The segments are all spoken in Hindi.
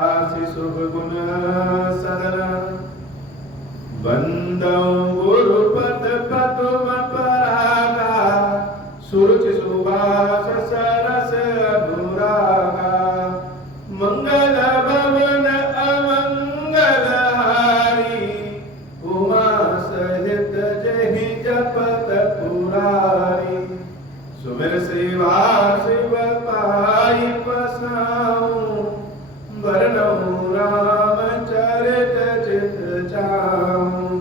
शुभ गुण सदन बंदौ गुरुपद पदुम परागा सुरुचि सुभाष सरस अनुरागा मंगल भवन अमंगल हारी उमा सहित जहि जपत पुरारी सुमिर सेवा शिव पाई पसाऊं वरनऊ रामचरित चित जाऊं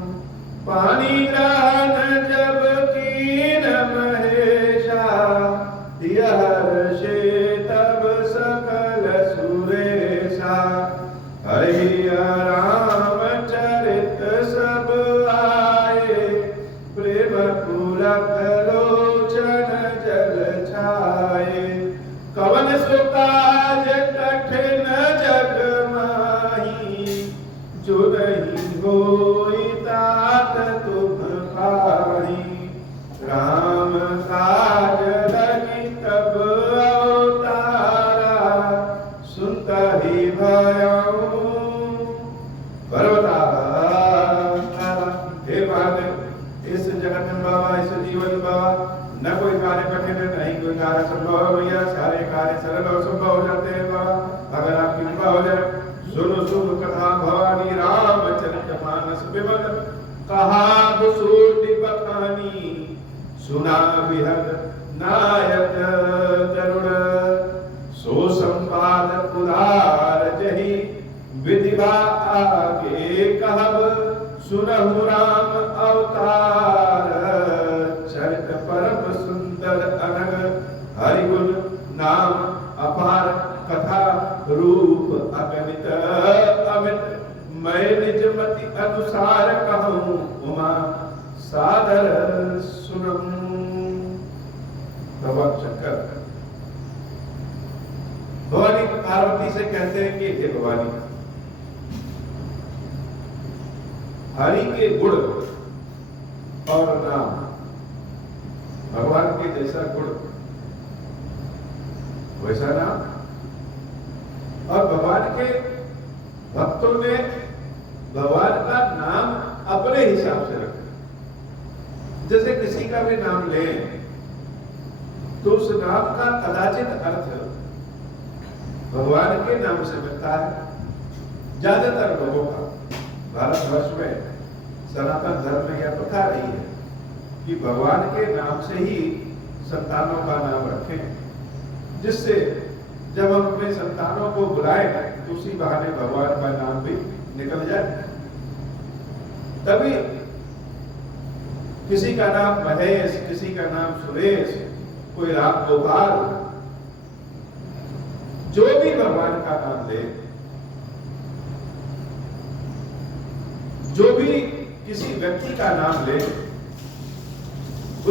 पानी ग्रहण जब कीन महेशा हर्षे तब सकल सुरेशा हरि रामचरित सब आए प्रेम पुलक लोचन जल छाए कवन सुकाज कठिन जग माही जो नहीं होई तात तुम पाही राम काज लगी तब अवतारा सुनता ही भयऊ हे महादेव इस जगत में बाबा इस जीवन बाबा न कोई कार्य कठिन है नहीं कोई कार्य संभव है भैया सारे कार्य सरल और संभव हो जाते हैं बाबा अगर आपकी कृपा हो जाए सुनो शुभ कथा भवानी रामचरित मानस विमल कहा बुसूटी बखानी सुना विहग नायक करुण सो संवाद उदार जही विधिवा आगे कहब सुनहु राम अवतार चरित परम सुंदर अनग हरिगुण नाम अपार कथा रूप अगणित अमित मैं निज मति अनुसार कहूँ उमा सादर सुनूं। भगवान शंकर भवानी पार्वती से कहते हैं कि हे भवानी हरि के गुण और नाम भगवान के जैसा गुण वैसा नाम और भगवान के भक्तों ने भगवान का नाम अपने हिसाब से रखा जैसे किसी का भी नाम ले तो उस नाम का कदाचित अर्थ भगवान के नाम से मिलता है। ज्यादातर लोगों का भारतवर्ष में सनातन धर्म में यह प्रथा रही है कि भगवान के नाम से ही संतानों का नाम रखें जिससे जब हम अपने संतानों को बुलाएं तो उसी बहाने भगवान का नाम भी निकल जाए। तभी किसी का नाम महेश किसी का नाम सुरेश कोई राम गोपाल जो भी भगवान का नाम ले जो भी किसी व्यक्ति का नाम ले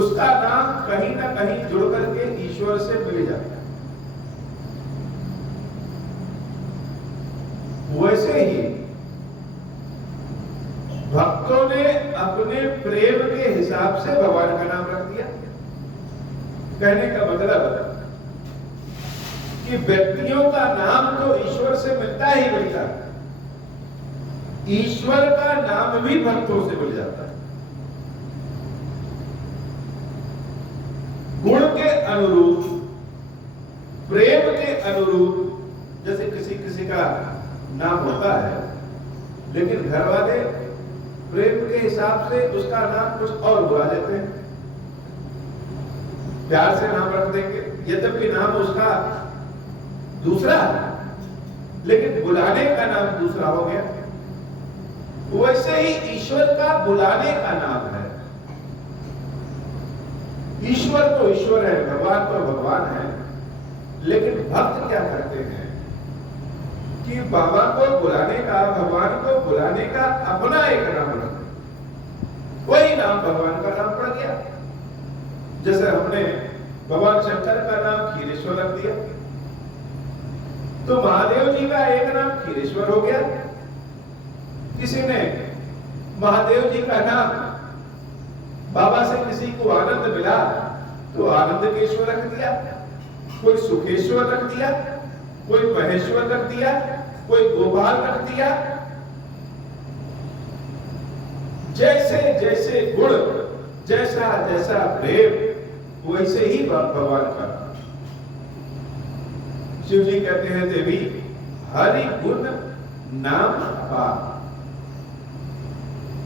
उसका नाम कहीं ना कहीं जुड़ करके ईश्वर से मिल जाता है। वैसे ही भक्तों ने अपने प्रेम के हिसाब से भगवान का नाम रख दिया। कहने का मतलब कि व्यक्तियों का नाम तो ईश्वर से मिलता ही मिलता है, ईश्वर का नाम भी भक्तों से मिल जाता है। गुण के अनुरूप प्रेम के अनुरूप जैसे किसी का नाम होता है लेकिन घर वाले प्रेम के हिसाब से उसका नाम कुछ और बुला देते हैं, प्यार से नाम रख देंगे यद्यपि नाम उसका दूसरा है लेकिन बुलाने का नाम दूसरा हो गया। वैसे ही ईश्वर का बुलाने का नाम है। ईश्वर तो ईश्वर है भगवान तो भगवान है लेकिन भक्त क्या करते हैं कि बाबा को बुलाने का भगवान को बुलाने का अपना एक नाम रखते वही नाम भगवान का नाम पड़ गया। जैसे हमने भगवान शंकर का नाम खीरेश्वर रख दिया तो महादेव जी का एक नाम खीरेश्वर हो गया। किसी ने महादेव जी का नाम बाबा से किसी को आनंद मिला तो आनंद केश्वर रख दिया, कोई सुखेश्वर रख दिया, कोई महेश्वर रख दिया, कोई गोपाल रख दिया। जैसे जैसे गुण, जैसा जैसा प्रेम, वैसे ही भगवान का। शिव जी कहते हैं देवी हरि गुण नाम अपार।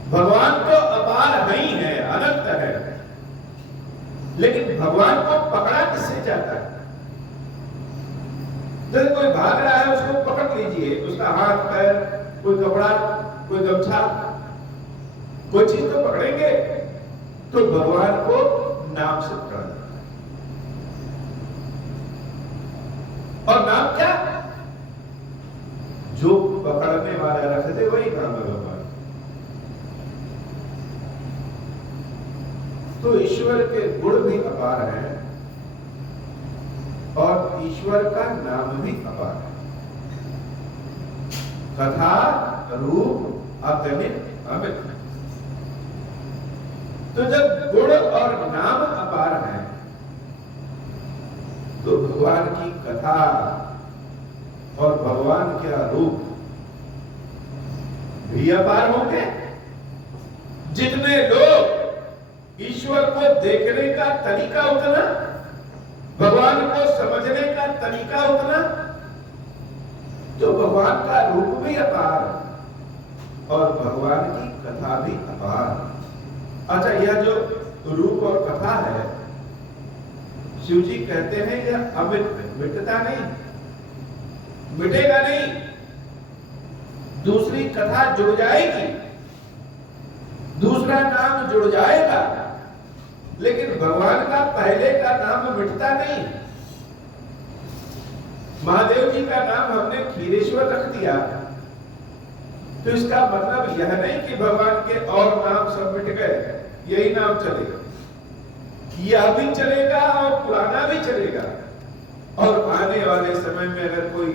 भगवान तो अपार नहीं है, अनंत है, लेकिन भगवान को पकड़ा किससे जाता है? जब कोई भाग रहा है उसको पकड़ लीजिए, उसका हाथ पैर, कोई कपड़ा, कोई गमछा, कोई चीज तो पकड़ेंगे। तो भगवान को नाम से पकड़ा, और नाम क्या? जो पकड़ने वाला रख दे वही नाम है भगवान। तो ईश्वर के गुण भी अपार हैं और ईश्वर का नाम भी अपार है। कथा रूप अगणित अमित। तो जब गुण और नाम अपार है तो भगवान की कथा और भगवान का रूप भी अपार होंगे। जितने लोग ईश्वर को देखने का तरीका उतना, भगवान को समझने का तरीका उतना, तो भगवान का रूप भी अपार और भगवान की कथा भी अपार। अच्छा, यह जो रूप और कथा है, शिव जी कहते हैं यह अमिट, मिटता नहीं, मिटेगा नहीं। दूसरी कथा जुड़ जाएगी, दूसरा नाम जुड़ जाएगा, लेकिन भगवान का पहले का नाम मिटता नहीं। महादेव जी का नाम हमने खीरेश्वर रख दिया, तो इसका मतलब यह नहीं कि भगवान के और नाम सब मिट गए, यही नाम चलेगा। यह भी चलेगा और पुराना भी चलेगा, और आने वाले समय में अगर कोई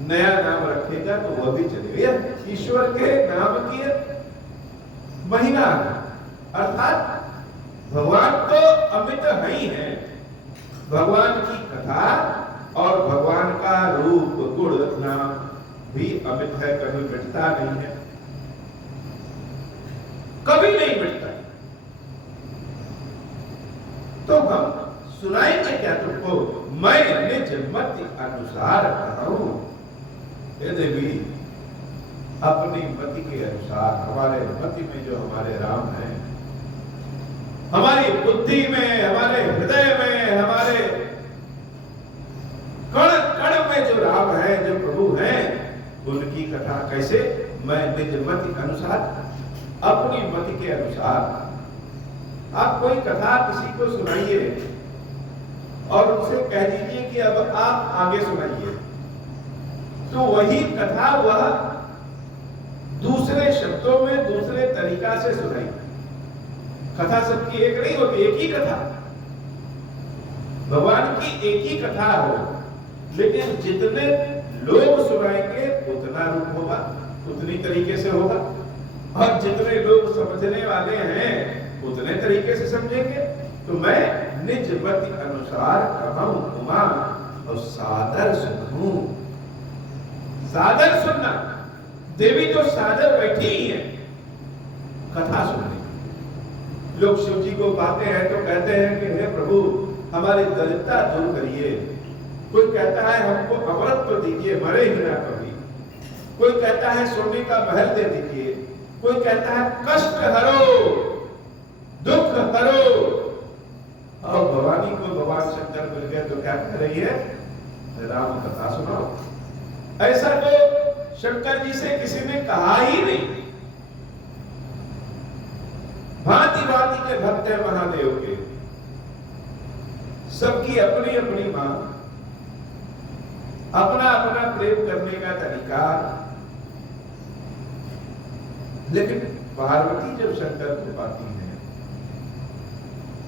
नया नाम रखेगा तो वह भी चलेगा। यह ईश्वर के नाम की महिमा है। अर्थात भगवान तो अमित नहीं है, भगवान की कथा और भगवान का रूप गुण नाम भी अमित है, कभी मिटता नहीं है, कभी नहीं मिटता। तो हम सुनाएंगे क्या तुमको? मैं निज मति अनुसार कहूं। ये देवी अपनी मति के अनुसार, हमारे मति में जो हमारे राम हैं, हमारी बुद्धि में, हमारे हृदय में, हमारे कण कण में जो राम है, जो प्रभु हैं, उनकी कथा कैसे? मैं निज मति अनुसार, अपनी मति के अनुसार। आप कोई कथा किसी को सुनाइए और उनसे कह दीजिए कि अब आप आगे सुनाइए, तो वही कथा वह दूसरे शब्दों में दूसरे तरीका से सुनाई। कथा सबकी एक नहीं होती, एक ही कथा, भगवान की एक ही कथा हो, लेकिन जितने लोग सुनाएंगे उतना रूप होगा, उतनी तरीके से होगा, और जितने लोग समझने वाले हैं उतने तरीके से समझेंगे। तो मैं निज मति अनुसार कहूं उमा और सादर सुनूं। सादर सुनना, देवी तो सादर बैठी ही है कथा सुनने। लोग शिव जी को पाते हैं तो कहते हैं कि हे प्रभु हमारी दरिद्रता दूर करिए। कोई कहता है हमको अमृत तो दीजिए, मरे ही ना कभी। कोई कहता है सोने का महल दे दीजिए। कोई कहता है कष्ट हरो, दुख हरो। और भवानी को भगवान शंकर मिल गए तो क्या कह रही है? राम कथा सुनाओ। ऐसा तो शंकर जी से किसी ने कहा ही नहीं। भांति भांति के भक्त है महादेव के, सबकी अपनी अपनी मां, अपना अपना प्रेम करने का तरीका। लेकिन पार्वती जब शंकर को पाती है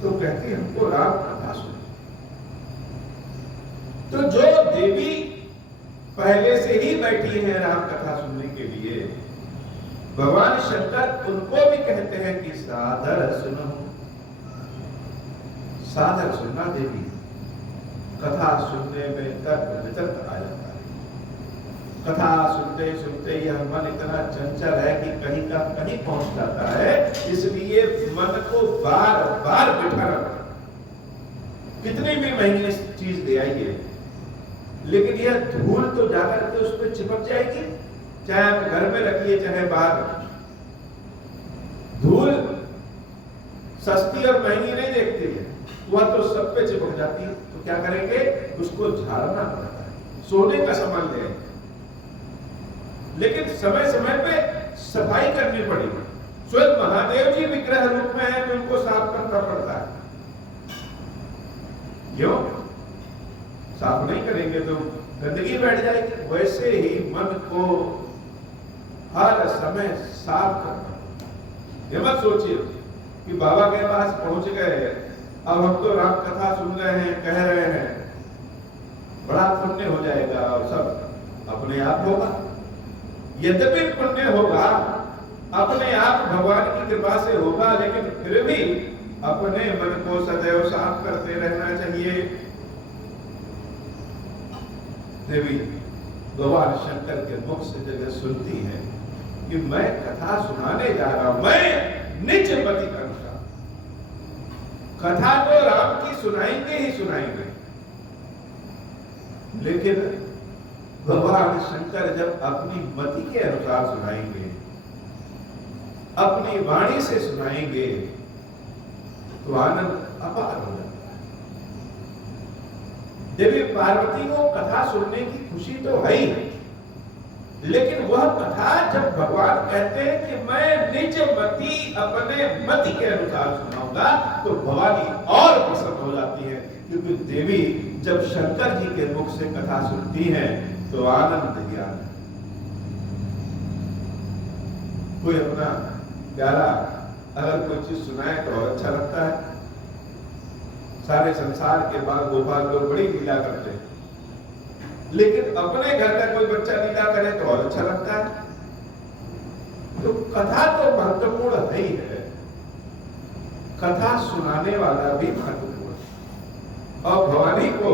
तो कहती हमको राम कथा सुनो। तो जो देवी पहले से ही बैठी है राम कथा सुनने के लिए, भगवान शंकर उनको भी कहते हैं कि सादर सुनो। सादर सुनना देवी, कथा सुनने में तर्क वितर्क आ जाता है। कथा सुनते सुनते यह मन इतना चंचल है कि कहीं का कहीं पहुंच जाता है, इसलिए मन को बार बार बिठाना पड़ता। कितनी भी महंगी चीज ले आइए, लेकिन यह धूल तो जाकर के उस पर चिपक जाएगी, चाहे आप घर में रखिए चाहे बाहर रखिए। धूल सस्ती और महंगी नहीं देखती है, वह तो सब पे चिपक जाती है। तो क्या करेंगे, उसको झाड़ना पड़ता है, सोने का सामान ले आएंगे, लेकिन समय समय पे सफाई करनी पड़ेगी। स्वयं महादेव जी विग्रह रूप में है तो उनको साफ करना पड़ता है। क्यों? साफ नहीं करेंगे तो गंदगी बैठ जाएगी। वैसे ही मन को हर समय साफ करना। ये मत सोचिए कि बाबा के पास पहुंच गए, अब हम तो राम कथा सुन रहे हैं, कह रहे हैं, बड़ा पुण्य हो जाएगा और सब अपने आप होगा। यद्यपि पुण्य होगा, अपने आप भगवान की कृपा से होगा, लेकिन फिर भी अपने मन को सदैव साफ करते रहना चाहिए। देवी भगवान शंकर के मुख से जगह सुनती है कि मैं कथा सुनाने जा रहा हूं, मैं निज मति अनुसार। कथा तो राम की सुनाएंगे ही सुनाएंगे, लेकिन भगवान शंकर जब अपनी मति के अनुसार सुनाएंगे, अपनी वाणी से सुनाएंगे, तो आनंद अपार हो जाता है। देवी पार्वती को कथा सुनने की खुशी तो है ही, लेकिन वह कथा जब भगवान कहते हैं कि मैं निज मति अपने मति के अनुसार सुनाऊंगा, तो भवानी और प्रसन्न हो जाती है। क्योंकि देवी जब शंकर जी के मुख से कथा सुनती हैं तो आनंद ही आनंद। कोई अपना प्यारा अगर कोई चीज सुनाए तो और अच्छा लगता है। सारे संसार के बाल गोपाल लोग बड़ी लीला करते हैं, लेकिन अपने घर का कोई बच्चा लीला करे तो और अच्छा लगता है। तो कथा तो महत्वपूर्ण है ही है, कथा सुनाने वाला भी महत्वपूर्ण है। और भवानी को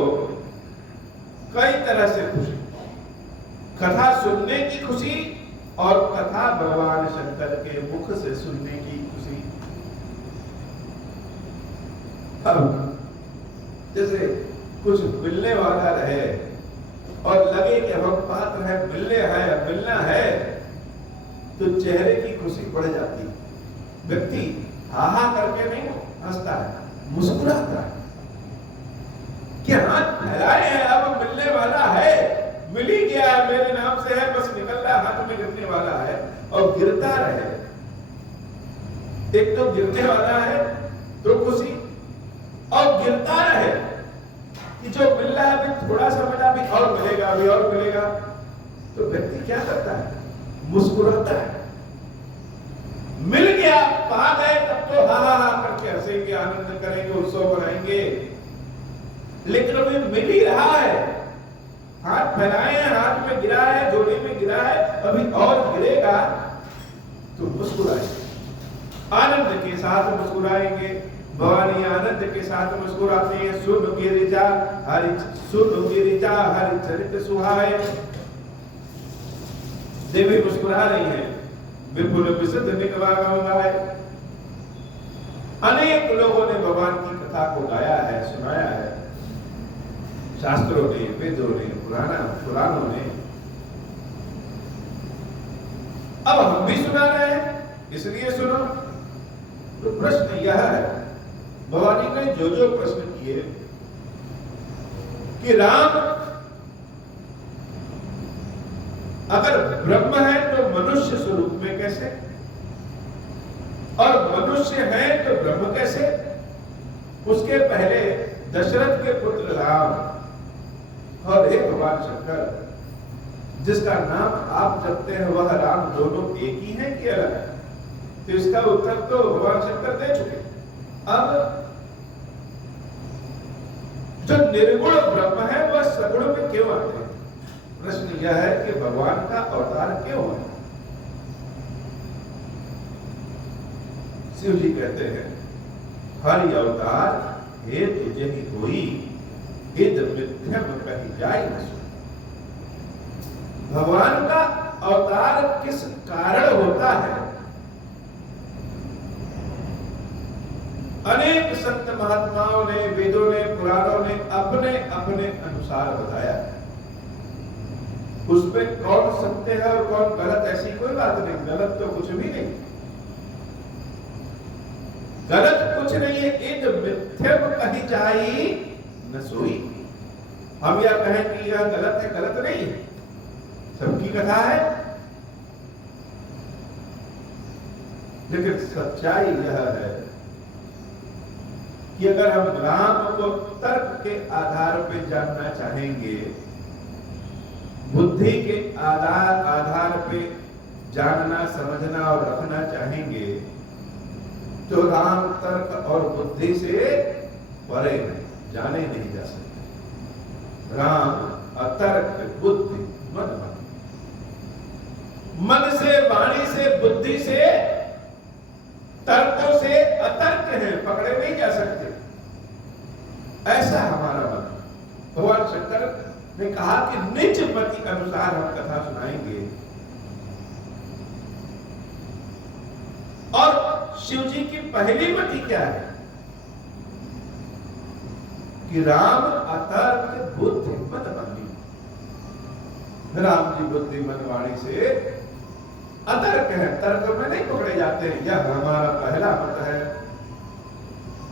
कई तरह से खुशी, कथा सुनने की खुशी और कथा भगवान शंकर के मुख से सुनने की खुशी। अब जैसे कुछ मिलने वाला रहे और लगे कि हम पात्र है, मिलना है, तो चेहरे की खुशी बढ़ जाती है। व्यक्ति हा करके नहीं हंसता है, मुस्कुराता है कि हाथ फैलाए हैं, अब मिलने वाला है, मिल ही गया है, मेरे नाम से है, बस निकल रहा हाथ में गिरने वाला है। और गिरता रहे, एक तो गिरने वाला है तो खुशी, और गिरता रहे कि जो मिल रहा है अभी थोड़ा सा मिला, अभी और मिलेगा, अभी और मिलेगा। तो व्यक्ति क्या करता है, मुस्कुराता है। मिल गया, पा गए, तब तो हा करके हंसेंगे, आनंद करेंगे, उत्सव मनाएंगे। लेकिन अभी मिल ही रहा है, हाथ फैलाए हैं, हाथ में गिरा है, जोड़ी में गिरा है, अभी और गिरेगा, तो मुस्कुराएंगे, आनंद के साथ मुस्कुराएंगे। भवानी आनंद के साथ मुस्कुराती है। सुन गिरिजा हरि चरित सुहाए। देवी मुस्कुरा रही है, विपुल विशुद्ध निगवाए। अनेक लोगों ने भगवान की कथा को गाया है, सुनाया है, शास्त्रों ने, वेदों ने, पुराणों ने। अब हम भी सुना रहे हैं, इसलिए सुनो। तो प्रश्न यह है, भवानी ने जो प्रश्न किए कि राम अगर ब्रह्म है तो मनुष्य स्वरूप में कैसे, और मनुष्य है तो ब्रह्म कैसे। उसके पहले दशरथ के पुत्र राम और हे भगवान शंकर, जिसका नाम आप जपते हैं वह राम दोनों एक ही है कि अलग है। तो इसका उत्तर तो भगवान शंकर दे चुके। अब जो निर्गुण ब्रह्म है वह सगुण में क्यों आते हैं। प्रश्न यह है कि भगवान का अवतार क्यों है। शिव जी कहते हैं, हरि अवतार हे तुझे ही कोई, इद मिथ्यम कही जाए न सुन। भगवान का अवतार किस कारण होता है? अनेक संत महात्माओं ने, वेदों ने, पुराणों ने अपने अपने अनुसार बताया। उसमें कौन सत्य है और कौन गलत, ऐसी कोई बात नहीं। गलत तो कुछ भी नहीं, गलत कुछ नहीं है। इन मिथ्यम कही जाई न सोई। हम यह कहें कि यह गलत है, गलत नहीं है, सबकी कथा है। लेकिन सच्चाई यह है कि अगर हम राम को तर्क के आधार पर जानना चाहेंगे, बुद्धि के आधार पे जानना, समझना और रखना चाहेंगे, तो राम तर्क और बुद्धि से परे नहीं, जाने नहीं जा सकते। राम अतर्क बुद्धि मन, मन से, वाणी से, बुद्धि से, तर्कों से अतर्क है, पकड़े नहीं जा सकते। ऐसा हमारा मन। भगवान शंकर ने कहा कि निज मति अनुसार हम कथा सुनाएंगे। और शिव जी की पहली मति क्या है कि राम अतर्क बुद्धि मन वाणी। राम जी बुद्धि मन वाणी से अतर्क है, तर्क में नहीं पकड़े जाते हैं। यह हमारा पहला मत है।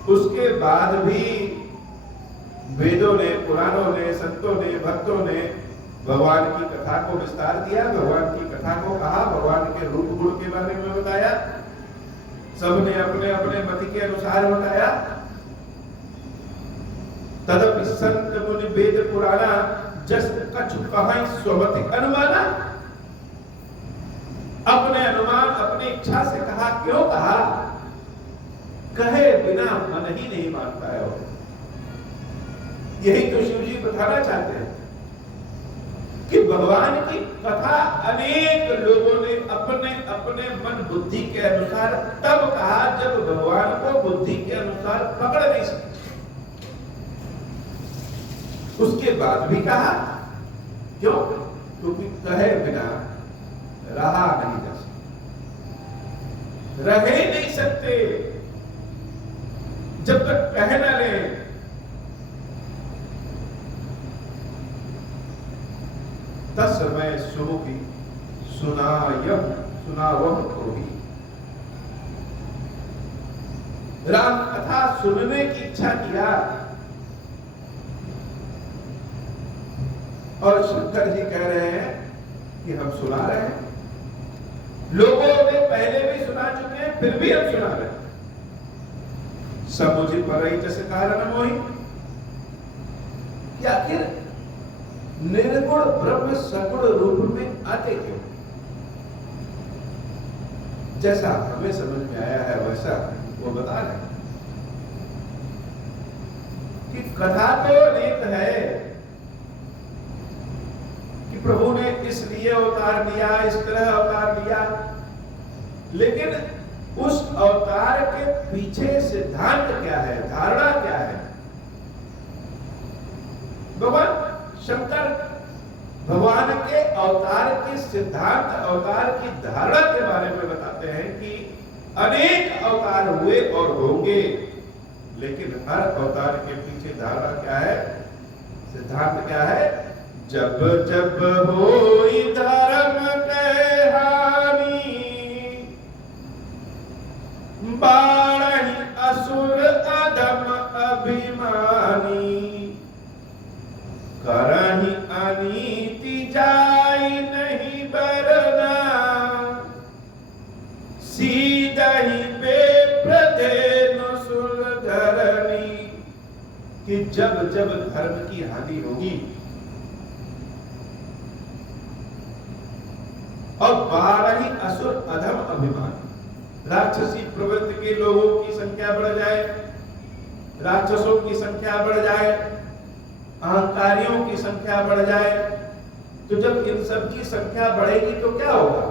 उसके बाद भी वेदों ने, पुराणों ने, संतों ने, भक्तों ने भगवान की कथा को विस्तार दिया, भगवान की कथा को कहा, भगवान के रूप गुण के बारे में बताया। सबने अपने अपने मति के अनुसार बताया। तदपि संत मुनि वेद पुराना जस कछु कहाई स्वमति अनुमाना। अपने अनुमान, अपनी इच्छा से कहा। क्यों कहा? कहे बिना मन ही नहीं मानता है। यही तो शिव जी बताना चाहते हैं कि भगवान की कथा अनेक लोगों ने अपने अपने मन बुद्धि के अनुसार तब कहा जब भगवान को बुद्धि के अनुसार पकड़ नहीं सकते। उसके बाद भी कहा। क्यों? क्योंकि कहे बिना रहा नहीं जा सकते, रह ही नहीं सकते जब तक कह न ले। तस्मै सुमुखी सुनायम सुनावह कोई। राम कथा सुनने की इच्छा किया और शंकर जी कह रहे हैं कि हम सुना रहे हैं। लोगों ने पहले भी सुना चुके हैं, फिर भी हम सुना रहे हैं। सब मुझे पर जैसे कारण मोही कि आखिर निर्गुण ब्रह्म सगुण रूप में आते क्यों? जैसा हमें समझ में आया है वैसा वो बता रहे हैं कि कथा तो अनेक है कि प्रभु ने इसलिए अवतार लिया, इस तरह अवतार लिया, लेकिन उस अवतार के पीछे सिद्धांत क्या है, धारणा क्या है? भगवान शंकर भगवान के अवतार के सिद्धांत, अवतार की धारणा के बारे में बताते हैं कि अनेक अवतार हुए और होंगे, लेकिन हर अवतार के पीछे धारणा क्या है, सिद्धांत क्या है? जब जब होई धर्म के हानि, बाढ़हि असुर अधम अभिमानी, करहि अनीति जाय नहीं बरना, सीधहि बेप्रधेनु सुलधरनी। कि जब जब धर्म की हानि होगी और बाढ़हि असुर अधम अभिमान, राक्षसी प्रवृत्ति के लोगों की संख्या बढ़ जाए, राक्षसों की संख्या बढ़ जाए, अहंकारियों की संख्या बढ़ जाए, तो जब इन सब की संख्या बढ़ेगी तो क्या होगा?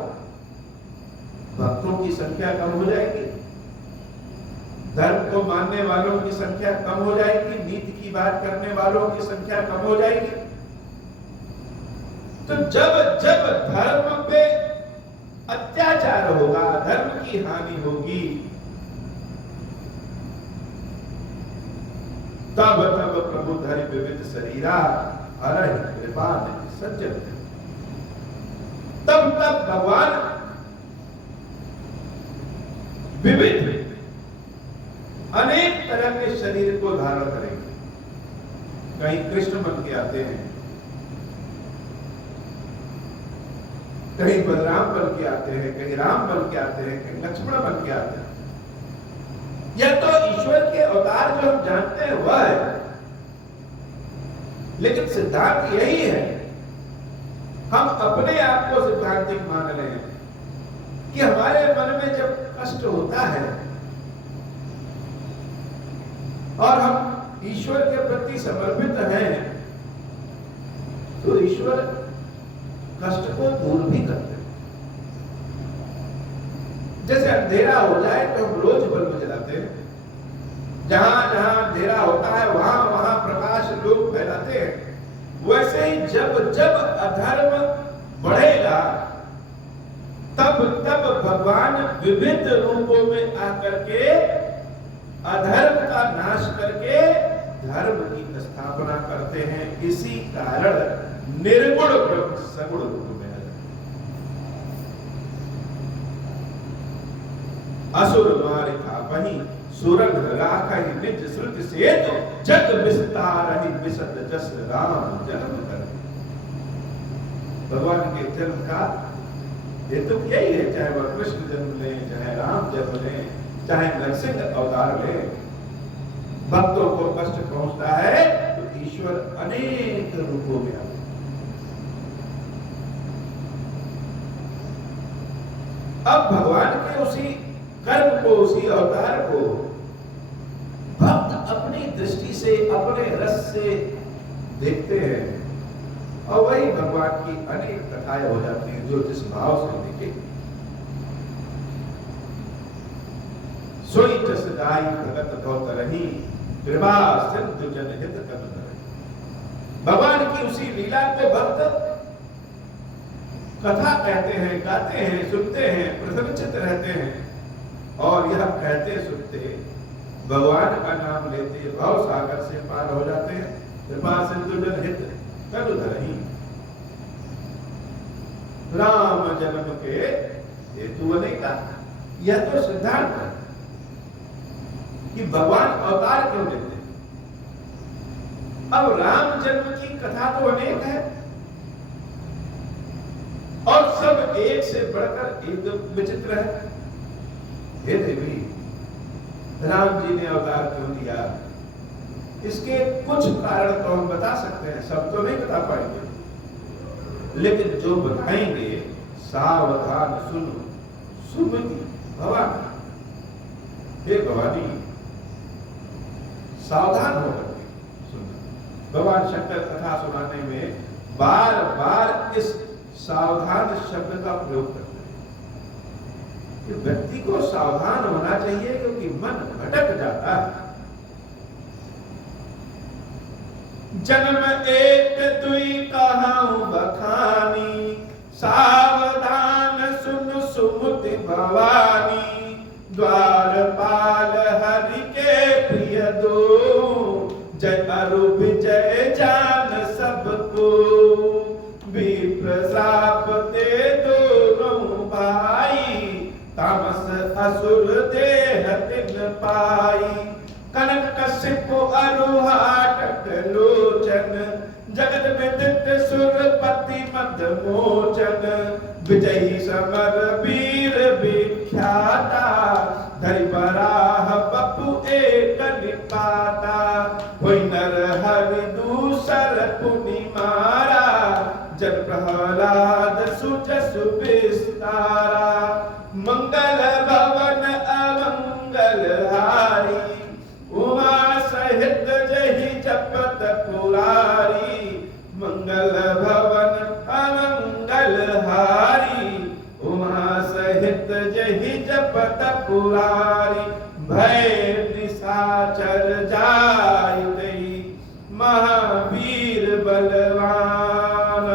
भक्तों की संख्या कम हो जाएगी, धर्म को मानने वालों की संख्या कम हो जाएगी, नीति की बात करने वालों की संख्या कम हो जाएगी। तो जब जब धर्म पे अत्याचार होगा, धर्म की हानि होगी, तब तब प्रभु धरि विविध शरीरा हरहि कृपा निधि सज्जन। तब तब भगवान विविध अनेक तरह के शरीर को धारण करेंगे। कहीं कृष्ण बन के आते हैं, कहीं बलराम बन के आते हैं, कहीं राम बन के आते हैं, कहीं लक्ष्मण बन के आते हैं। यह तो ईश्वर के अवतार जो हम जानते हैं वह है, लेकिन सिद्धांत यही है, हम अपने आप को सिद्धांतिक मान रहे हैं कि हमारे मन में जब कष्ट होता है और हम ईश्वर के प्रति समर्पित हैं, तो ईश्वर कष्ट को दूर भी करते हैं। जैसे अंधेरा हो जाए तो हम रोज बल्ब जलाते हैं, जहां जहां अंधेरा होता है वहां वहां प्रकाश लोग फैलाते हैं। वैसे ही जब जब अधर्म बढ़ेगा, तब तब भगवान विविध रूपों में आकर के अधर्म का नाश करके धर्म की स्थापना करते हैं। इसी कारण निर्गुण ब्रह्म सगुण रूप में है। असुर मारि थापहि सुरन राखहि निज श्रुति से, तो जग विस्तारहि विशद जस राम जन्म कर। भगवान के जन्म का हेतु यही है, चाहे वह कृष्ण जन्म ले, चाहे राम जन्म ले, चाहे नरसिंह अवतार ले। भक्तों को कष्ट पहुंचता है तो ईश्वर अनेक रूपों में आता है। अब भगवान के उसी कर्म को, उसी अवतार को भक्त अपनी दृष्टि से, अपने रस से देखते हैं, और वही भगवान की अनेक कथाएं हो जाती हैं जो जिस भाव से देखे। सोई जस गाई भगत बहुत रही, कृपा सिंधु जनहित कर रही। भगवान की उसी लीला को भक्त कथा कहते हैं, गाते हैं, सुनते हैं, प्रसन्नचित्त रहते हैं, और यह कहते सुनते भगवान का नाम लेते भव सागर से पार हो जाते हैं। कृपा सिंधु जनहित कर रही। राम जन्म के हेतु अनेका, यह तो सिद्धांत है कि भगवान अवतार क्यों लेते हैं। अब राम जन्म की कथा तो अनेक है, और सब एक से बढ़कर एक विचित्र है। हे देवी, राम जी ने अवतार क्यों लिया, इसके कुछ कारण तो हम बता सकते हैं, सब तो नहीं बता पाएंगे, लेकिन जो बताएंगे सावधान सुनो सुमति भवानी। हे भवानी, सावधान होकर सुनना। भगवान शंकर कथा सुनाने में बार बार इस सावधान शब्द का प्रयोग करते हैं कि व्यक्ति को सावधान होना चाहिए, क्योंकि मन भटक जाता है। जन्म एक दुई कहाऊं बखानी, सावधान सुन सुमति भवानी। द्वारपाल हरि के प्रिय दो, जय अरु विजय जान सबको। विप्र श्राप दे दोनों भाई, तामस असुर देह तिन पाई। कनक कश्यप अरुहाटक लोचन, जगत विदित सुरपति मद मोचन। विजयी समर वीर विख्याता, धरि बराह बपु एक निपाता। होई नर हरि दूसर पुनि मारा, जन प्रहलाद सुजस विस्तारा। मंगल भवन अमंगल हारी, उमा सहित जहि जपत पुरारी। मंगल भवन अमंगल हारी, उमा सहित जहि जपत पुरारी। भय निशाचर जाय दई, महावीर बलवान।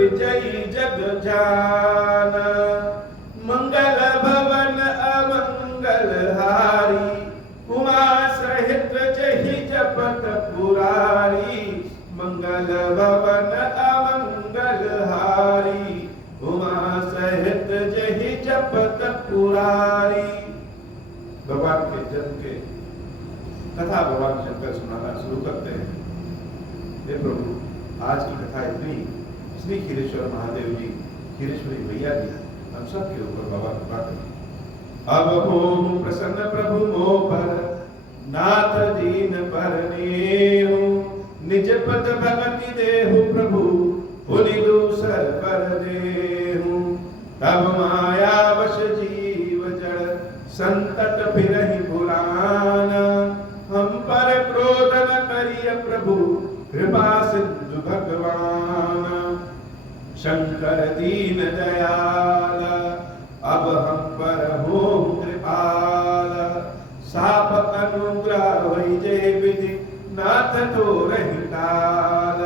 विजयी जग जाना, मंगल भवन अमंगल हारी, उमा सहित जहि जपत पुरारी, मंगल भवन अमंगल हारी, उमा सहित जहि जपत पुरारी। भगवान के जन्म के कथा भगवान शंकर सुनाना शुरू करते हैं। हे प्रभु, आज की कथा इतनी श्री खीरेश्वर महादेव जी, खीरेश्वरी मैया जी हम सब के ऊपर बाबा कृपा करें। अब हो प्रसन्न प्रभु मो पर, नाथ दीन पर नेहु, निज पद भगति देहु प्रभु, पुनि दूसर पर देहु। तब माया वश जीव जड़, संतत फिरहि पुराना, हम पर क्रोध न करिय प्रभु, कृपा सिंधु भगवान। शंकर दीन दयाल, अब हम पर हो कृपाल, साप अनुग्रह होई जय विधि, नाथ तो रही काल।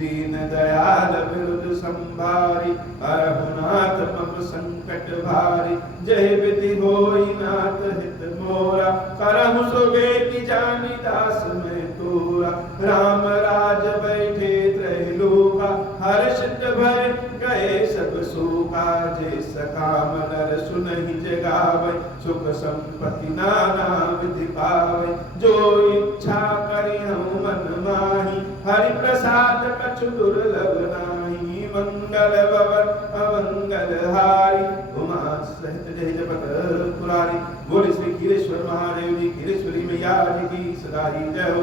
दीन दयाल विरुद्ध संभारी, अरहुनाथ मम संकट भारी, जय विधि होई नाथ हित मोरा, करहु सो बेटी जानी दास में तोरा। राम राज बैठे त्रैलोका, हर्षित भय गए सब शोका, जे सकाम नर सुनहि जगावै, सुख संपत्ति नाना विधि पावै। जो इच्छा करिहु मन माही, हरि प्रसाद कछु दुर्लभ नाही। मंगल भवन अमंगल हारी, उमा सहित जहि जपत पुरारी। बोले श्री खीरेश्वर महादेव जी, खीरेश्वरी मैया जी की सदा ही जय हो।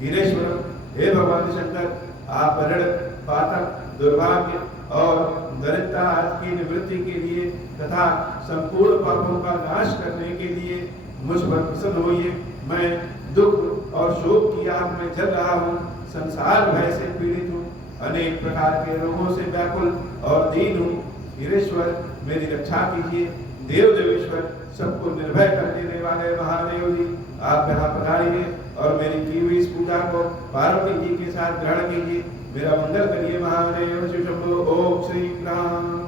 खीरेश्वर, हे भगवान शंकर, आप ऋण पातक दुर्भाग्य और दरिद्रता की निवृत्ति के लिए तथा संपूर्ण पापों का नाश करने के लिए मुझ पर प्रसन्न होइए। मैं दुख और शोक की आग में जल रहा हूँ, संसार भय से पीड़ित हूँ, अनेक प्रकार के रोगों से व्याकुल और दीन हूँ। खीरेश्वर, मेरी रक्षा कीजिए। देव देवेश्वर, सबको निर्भय कर देने वाले महादेव जी, आप यहाँ पधारिए और मेरी की हुई इस पूजा को पार्वती जी के साथ ग्रहण कीजिए। मेरा मंगल करिए महादेव। शिव शंभो। ओम श्री राम।